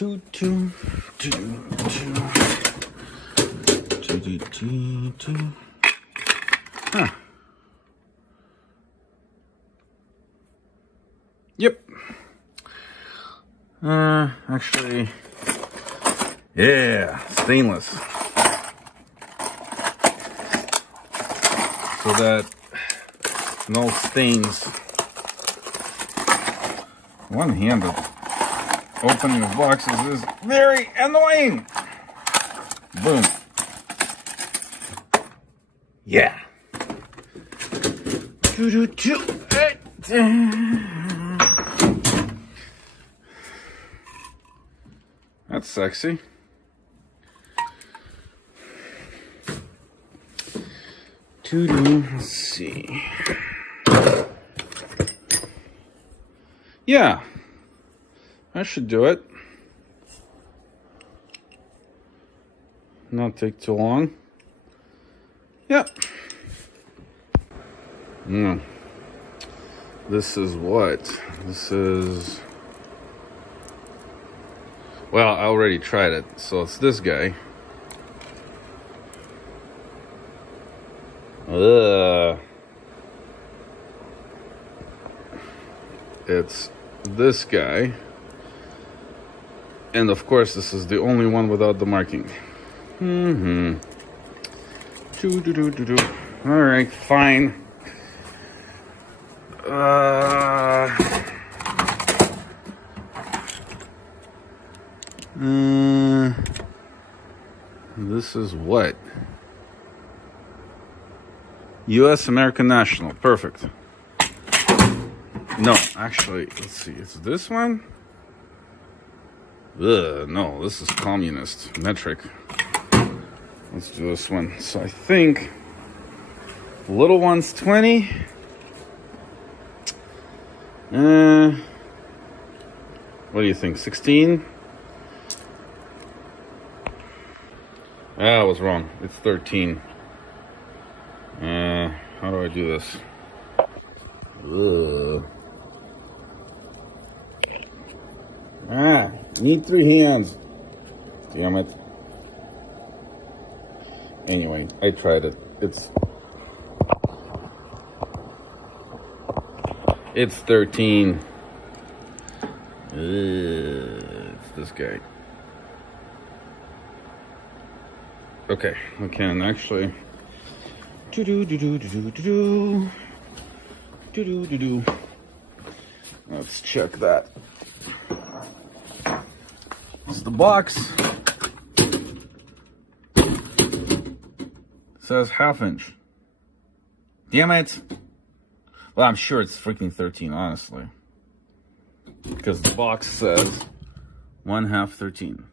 two. Huh. Yep. Actually, yeah, stainless. So that no stains. One-handed opening of boxes is very annoying. Boom. Yeah. That's sexy. Let's see. Yeah, I should do it. Not take too long. Yep. This is what? This is... Well, I already tried it, so it's this guy. It's this guy. And of course, this is the only one without the marking. Alright, fine. This is what? U.S. American National. Perfect. No, actually, let's see. It's this one? No, this is communist. Metric. Let's do this one. So I think the little one's 20. What do you think? 16? I was wrong. It's 13. How do I do this? Need 3 hands. Damn it. Anyway, I tried it. It's 13. It's this guy. Okay, we can actually. Let's check that. This is the box. It says 1/2 inch. Damn it. Well, I'm sure it's freaking 13, honestly. Because the box says 1/2 13.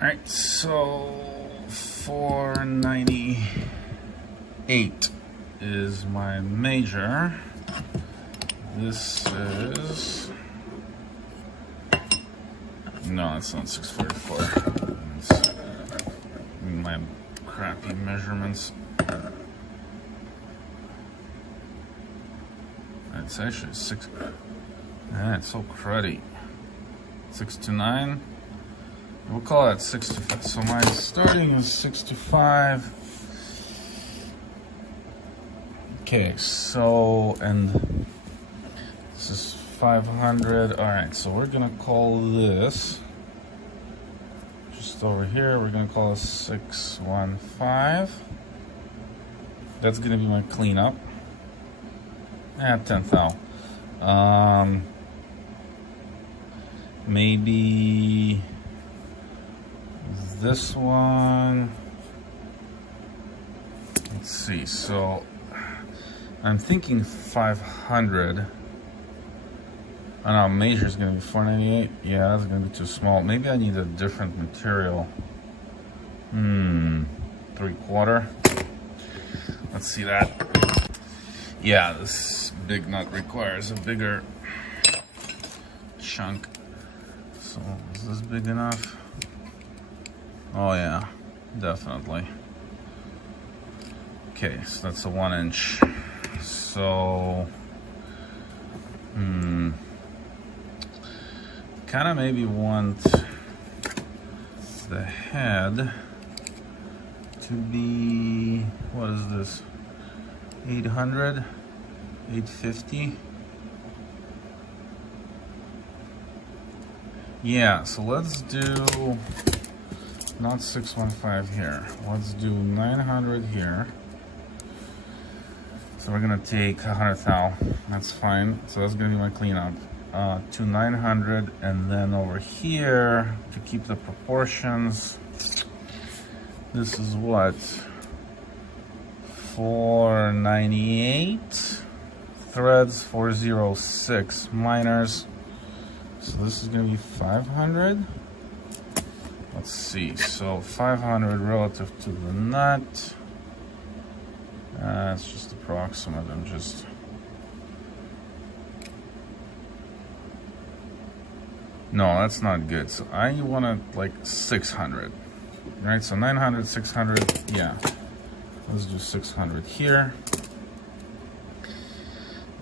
Alright, so 498 is my major. This is... No, it's not 644. It's my crappy measurements. It's actually 6... it's so cruddy. 629. We'll call it 65. So my starting is 65. Okay, so, and this is 500. All right, so we're gonna call this, just over here, we're gonna call it 615. That's gonna be my cleanup. 10th now. Maybe this one. Let's see, so I'm thinking 500. I know major is gonna be 498. Yeah, that's gonna be too small. Maybe I need a different material. 3/4. Let's see that. Yeah, this big nut requires a bigger chunk. So is this big enough? Oh yeah, definitely. Okay, so that's a 1 inch. So Kind of maybe want the head to be, what is this, 800, 850? Yeah, so let's do not 615 here. Let's do 900 here. So we're gonna take 100 thou. That's fine. So that's gonna be my cleanup. To 900, and then over here to keep the proportions. This is what, 498 threads, 406 minors. So this is gonna be 500. Let's see. So 500 relative to the nut. It's just approximate. I'm just. No, that's not good. So I want to like 600, right? So 900, 600, yeah. Let's do 600 here.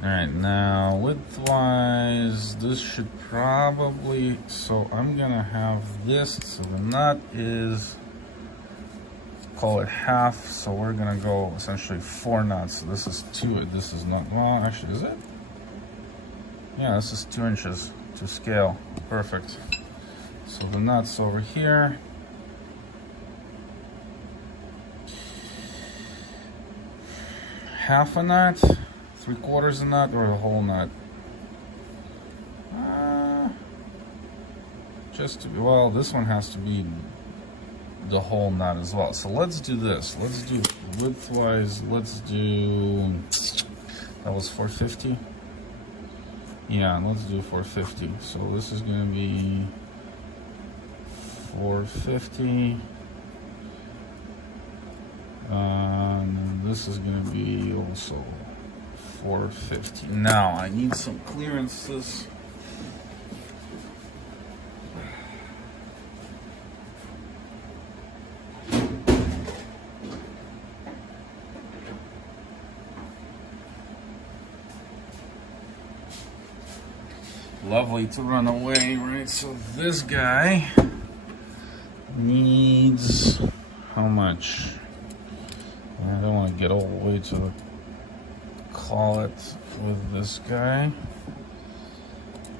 All right, now width-wise, this should probably, so I'm gonna have this, so the nut is, call it half, so we're gonna go essentially 4 nuts. So this is 2, this is not, well, actually, is it? Yeah, this is 2 inches. To scale, perfect. So the nuts over here. Half a nut, 3/4 a nut, or a whole nut? Just to be, well, this one has to be the whole nut as well. So let's do this. Let's do width-wise. Let's do. That was 450. Yeah, let's do 450. So this is going to be 450. And this is going to be also 450. Now I need some clearances. Lovely to run away, right? So this guy needs how much? I don't want to get all the way to the collet with this guy.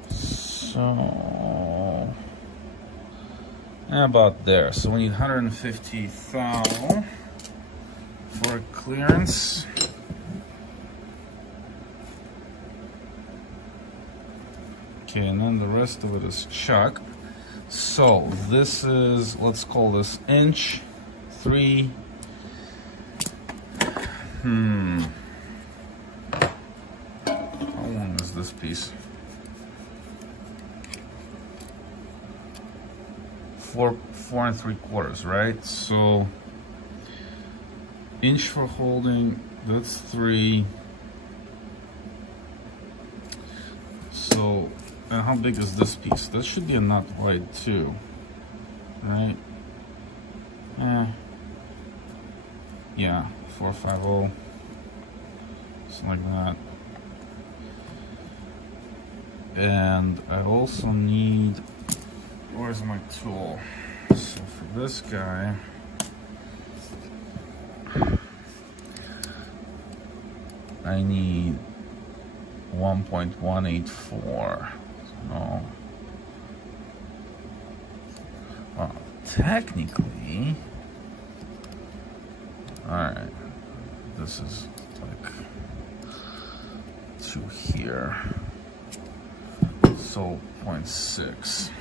So about there. So we need 150 thou for clearance. Okay, and then the rest of it is chuck. So this is, let's call this inch 3. How long is this piece? 4 3/4, right? So inch for holding, that's 3. So, and how big is this piece? That should be a knot wide too, right? Yeah, 450, something like that. And I also need, where's my tool? So for this guy, I need 1.184. No. Well, technically, alright, this is like to here. So 0.6.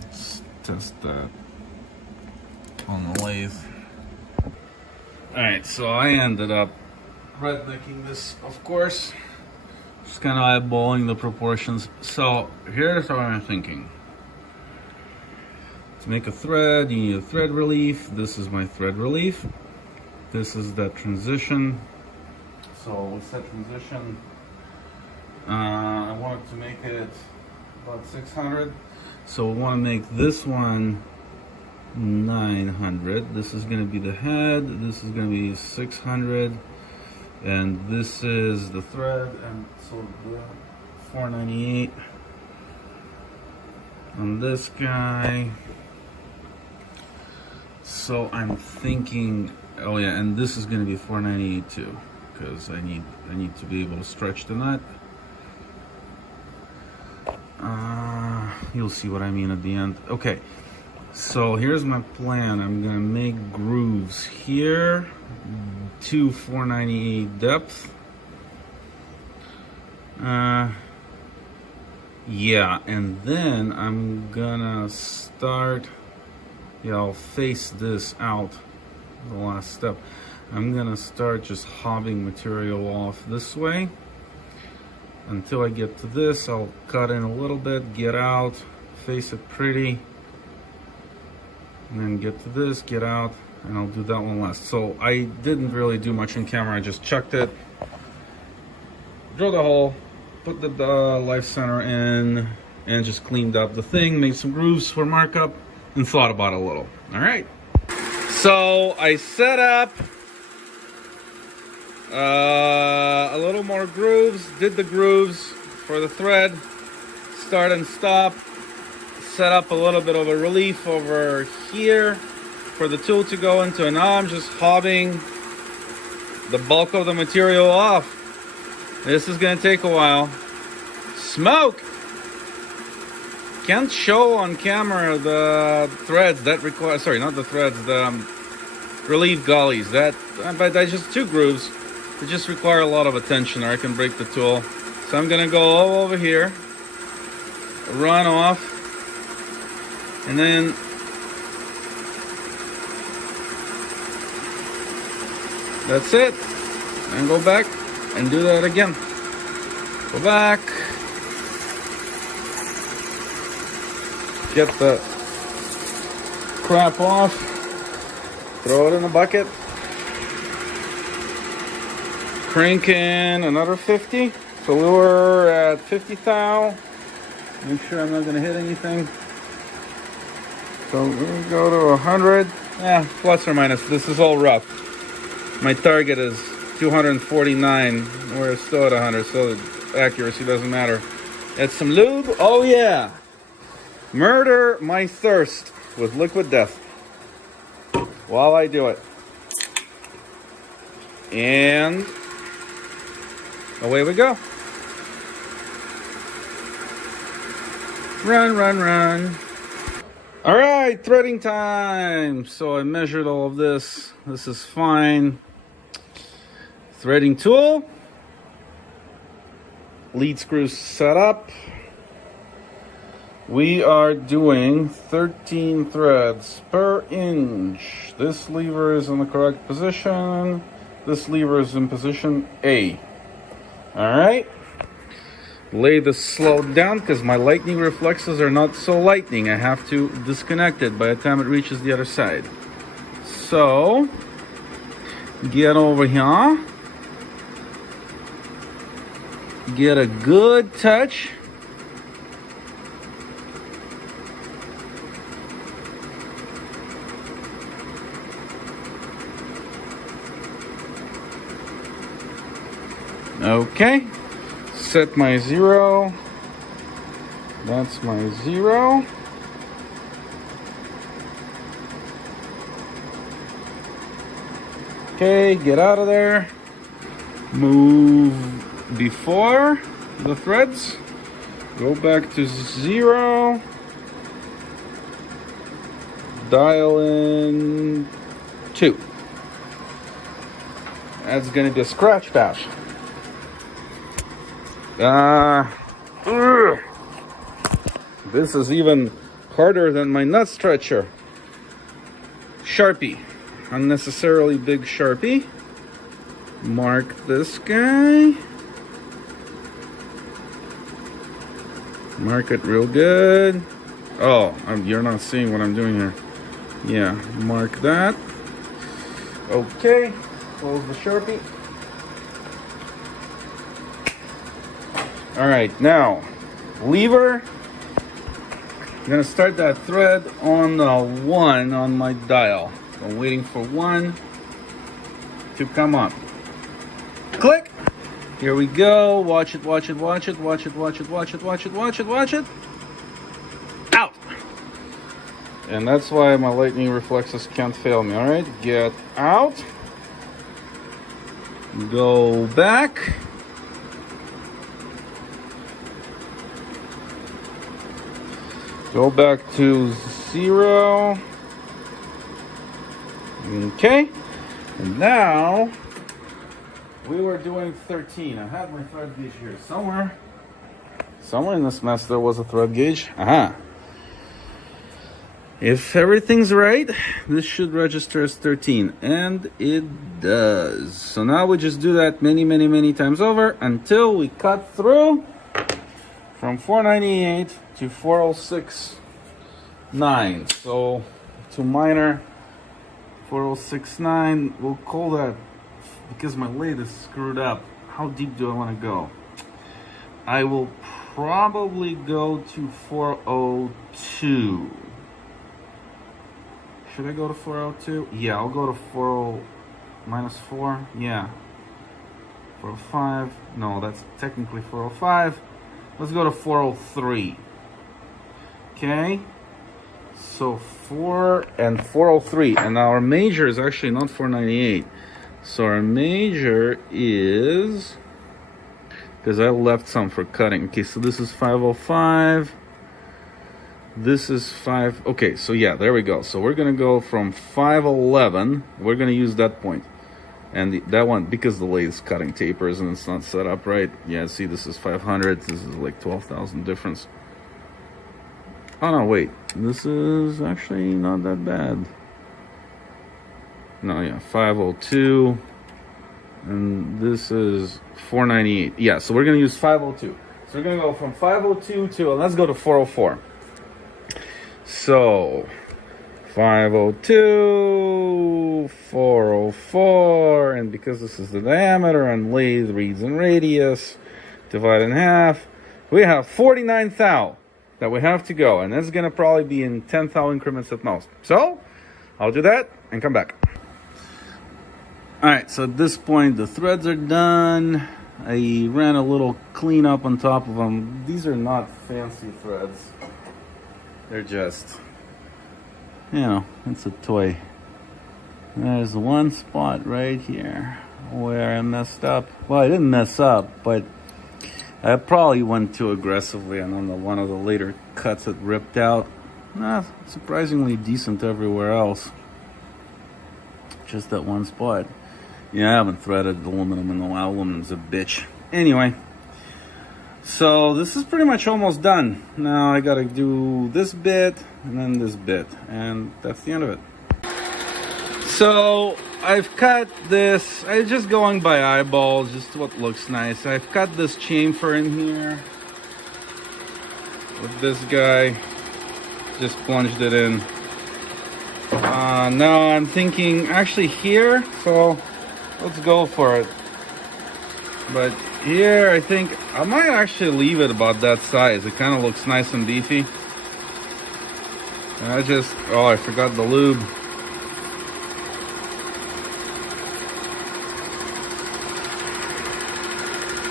Let's test that on the lathe. Alright, so I ended up rednecking this, of course. Just kind of eyeballing the proportions. So here's what I'm thinking. To make a thread, you need a thread relief. This is my thread relief. This is that transition. So with that transition, I wanted to make it about 600. So we want to make this one 900. This is going to be the head. This is going to be 600. And this is the thread. And so the 498 on this guy. So I'm thinking, oh yeah, and this is going to be 498 too, because I need to be able to stretch the nut. You'll see what I mean at the end. Okay, so here's my plan. I'm gonna make grooves here, 2 498 depth. Yeah, and then I'm gonna start. Yeah, I'll face this out. The last step. I'm gonna start just hobbing material off this way. Until I get to this, I'll cut in a little bit, get out, face it pretty, and then get to this, get out, and I'll do that one last. So I didn't really do much on camera. I just chucked it, drilled a hole, put the life center in, and just cleaned up the thing, made some grooves for markup, and thought about it a little. All right. So I set up a little more grooves, did the grooves for the thread, start and stop, set up a little bit of a relief over here for the tool to go into, and now I'm just hobbing the bulk of the material off. This is gonna take a while. Smoke! Can't show on camera the threads that require, sorry, not the threads, the relief gullies. But that's just 2 grooves. They just require a lot of attention or I can break the tool. So I'm gonna go all over here, run off, and then that's it. And go back and do that again. Go back. Get the crap off. Throw it in the bucket. Crank in another 50. So we were at 50 thou. Make sure I'm not going to hit anything. So we go to 100. Yeah, plus or minus. This is all rough. My target is 249. We're still at 100, so the accuracy doesn't matter. Add some lube. Oh yeah. Murder my thirst with liquid death while I do it. And away we go. Run, run, run. All right, threading time. So I measured all of this. This is fine. Threading tool. Lead screws set up. We are doing 13 threads per inch. This lever is in the correct position. This lever is in position A. All right. Lay this slowed down because my lightning reflexes are not so lightning. I have to disconnect it by the time it reaches the other side. So, get over here. Get a good touch. Okay, set my 0. That's my 0. Okay, get out of there. Move before the threads. Go back to 0. Dial in 2. That's going to be a scratch patch. This is even harder than my Nut-Stretcher. Sharpie. Unnecessarily big Sharpie. Mark this guy. Mark it real good. Oh, you're not seeing what I'm doing here. Yeah, mark that. Okay, close the Sharpie. All right, now, lever I'm gonna start that thread on 1 on my dial. I'm waiting for 1 to come up. Click. Here we go. Watch it, watch it, watch it, watch it, watch it, watch it, watch it, watch it, watch it. Out. And that's why my lightning reflexes can't fail me. All right, get out. Go back. Go back to 0. Okay. And now we were doing 13. I had my thread gauge here somewhere. Somewhere in this mess there was a thread gauge. If everything's right, this should register as 13, and it does. So now we just do that many times over until we cut through from 498 to 4069. So to minor 4069, we'll call that, because my lathe is screwed up. How deep do I want to go? I will probably go to 402. Should I go to 402? Yeah, I'll go to 40 minus 4. Yeah. 405. No, that's technically 405. Let's go to 403. Okay. So 4 and 403. And our major is actually not 498. So our major is, because I left some for cutting. Okay, so this is 505. This is 5. Okay, so yeah, there we go. So we're gonna go from 511. We're gonna use that point, and that one, because the lathe's cutting tapers and it's not set up right. Yeah, see, this is 500. This is like 12,000 difference. Oh no, wait. This is actually not that bad. No, yeah, 502, and this is 498. Yeah, so we're gonna use 502. So we're gonna go from 502 to, let's go to 404. So 502, 404, and because this is the diameter and lathe reads in radius, divide in half, we have 49 thou that we have to go, and that's gonna probably be in 10 thou increments at most. So I'll do that and come back. All right, so at this point the threads are done. I ran a little cleanup on top of them. These are not fancy threads. They're just, you know, it's a toy. There's one spot right here where I messed up. Well, I didn't mess up, but I probably went too aggressively, and on one of the later cuts it ripped out. Surprisingly decent everywhere else. Just that one spot. Yeah, I haven't threaded aluminum in a while. Aluminum's a bitch. Anyway. So this is pretty much almost done. Now I gotta do this bit and then this bit, and that's the end of it. So I've cut this, I'm just going by eyeballs, just what looks nice. I've cut this chamfer in here with this guy, just plunged it in. Now I'm thinking actually here, so let's go for it. But here, I think I might actually leave it about that size. It kind of looks nice and beefy. And I forgot the lube.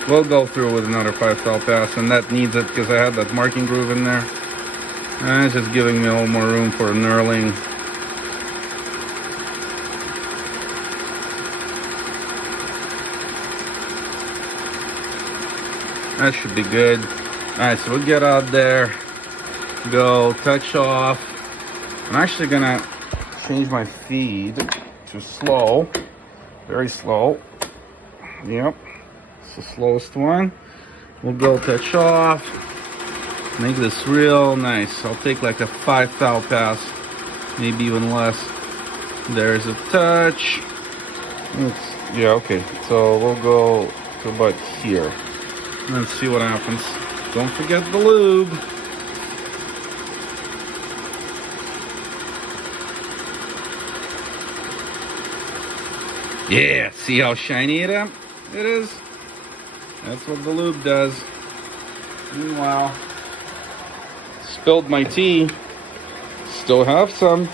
We'll go through with another 5 thou pass, and that needs it because I had that marking groove in there. And it's just giving me a little more room for knurling. That should be good. Alright, so we'll get out there, go touch off. I'm actually gonna change my feed to slow, very slow. Yep, it's the slowest one. We'll go touch off, make this real nice. I'll take like a 5 thou pass, maybe even less. There's a touch. Yeah, okay, so we'll go to about here. Let's see what happens. Don't forget the lube. Yeah, see how shiny it is? That's what the lube does. Meanwhile, filled my tea. Still have some.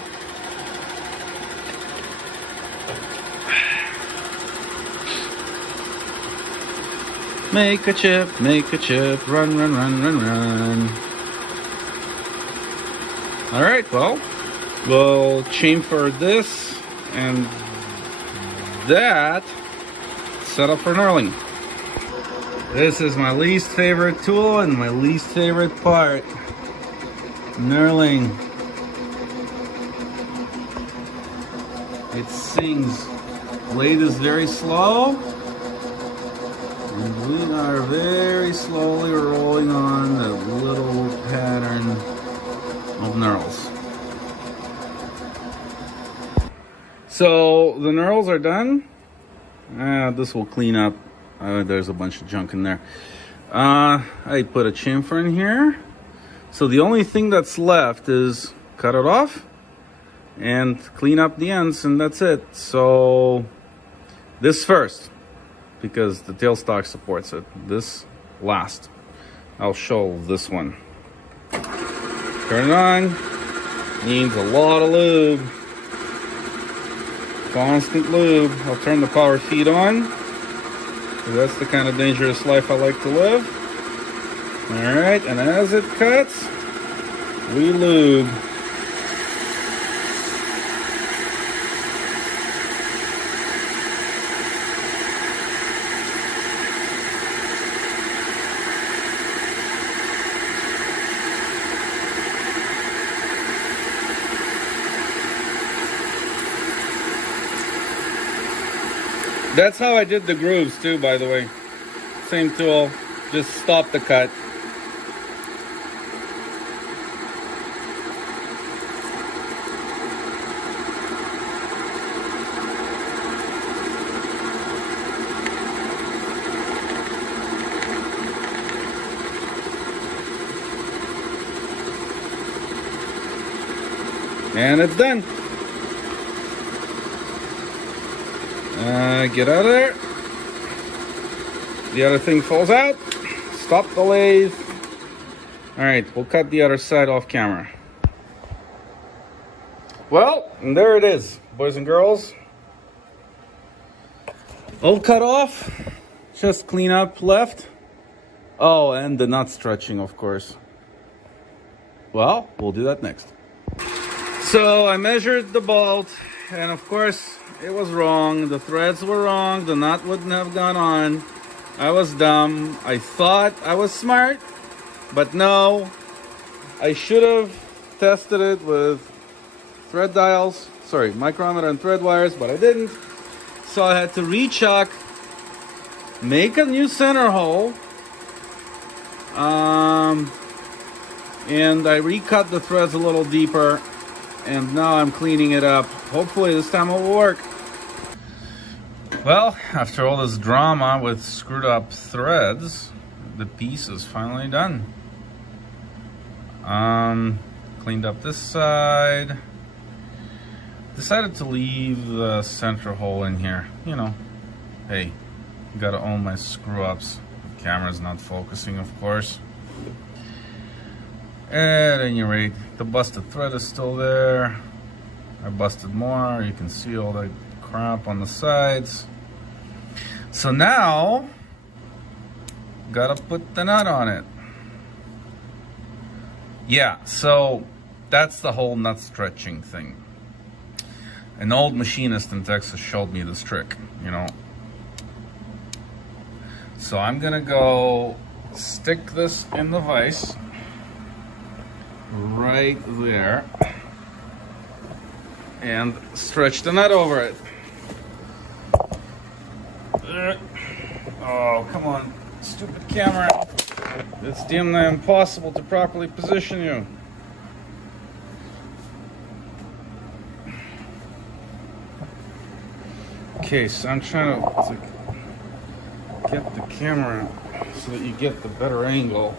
Make a chip, run, run, run, run, run. All right, well, we'll chamfer this and that set up for knurling. This is my least favorite tool and my least favorite part. Knurling. It sings. Blade is very slow. And we are very slowly rolling on the little pattern of knurls. So the knurls are done. This will clean up. There's a bunch of junk in there. I put a chamfer in here. So the only thing that's left is cut it off and clean up the ends, and that's it. So this first, because the tailstock supports it. This last. I'll show this one. Turn it on. Needs a lot of lube. Constant lube. I'll turn the power feed on. That's the kind of dangerous life I like to live. Alright, and as it cuts, we lube. That's how I did the grooves too, by the way. Same tool, just stop the cut. And it's done. Get out of there. The other thing falls out. Stop the lathe. Alright, we'll cut the other side off camera. Well, and there it is, boys and girls. All cut off. Just clean up left. Oh, and the nut stretching, of course. Well, we'll do that next. So I measured the bolt, and of course it was wrong. The threads were wrong. The knot wouldn't have gone on. I was dumb. I thought I was smart, but no. I should have tested it with thread dials. Sorry, micrometer and thread wires, but I didn't. So I had to re-chuck, make a new center hole, and I recut the threads a little deeper, and now I'm cleaning it up. Hopefully this time it will work. Well, after all this drama with screwed up threads, the piece is finally done. Cleaned up this side. Decided to leave the center hole in here. You know, hey, gotta own my screw ups. The camera's not focusing, of course. At any rate, the busted thread is still there. I busted more. You can see all that crap on the sides. So now, gotta put the nut on it. Yeah, so that's the whole nut stretching thing. An old machinist in Texas showed me this trick, you know. So I'm gonna go stick this in the vise right there and stretch the nut over it. Oh, come on, stupid camera. It's damn near impossible to properly position you. Okay, so I'm trying to get the camera so that you get the better angle.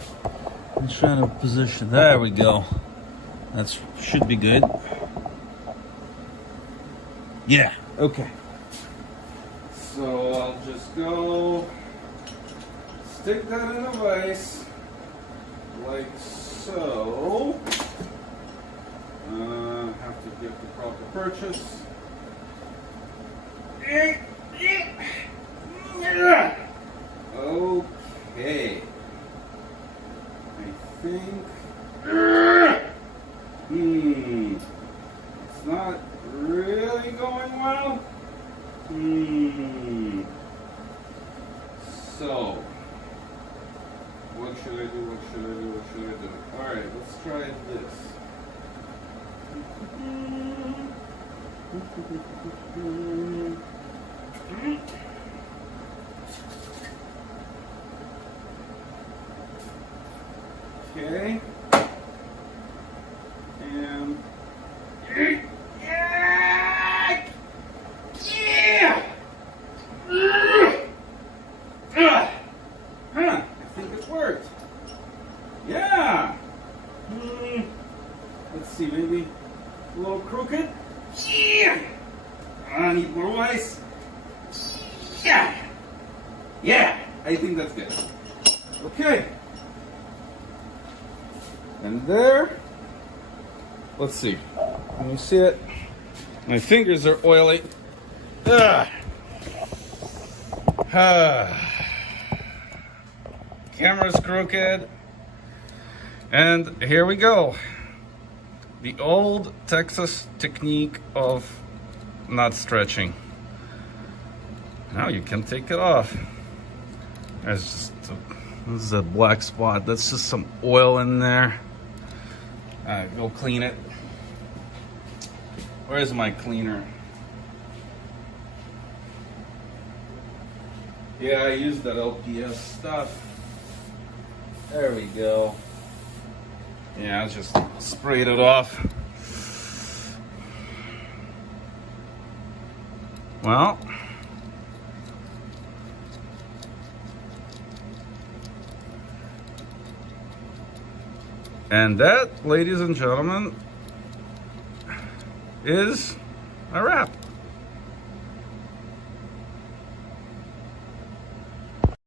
I'm trying to position. There we go. That should be good. Yeah, okay. So I'll just go stick that in a vise like So, have to get the proper purchase. Okay. I think. It's not really going well. So, what should I do? What should I do? What should I do? Alright, let's try this. Okay. And I think it worked. Yeah. Let's see, maybe a little crooked. Yeah. I need more ice. Yeah. Yeah. I think that's good. Okay. And there. Let's see. Can you see it? My fingers are oily. Camera's crooked. And here we go. The old Texas technique of nut stretching. Now you can take it off. There's just this is a black spot. That's just some oil in there. Go clean it. Where's my cleaner? Yeah, I used that LPS stuff. There we go. Yeah, I just sprayed it off. Well, and that, ladies and gentlemen, is a wrap.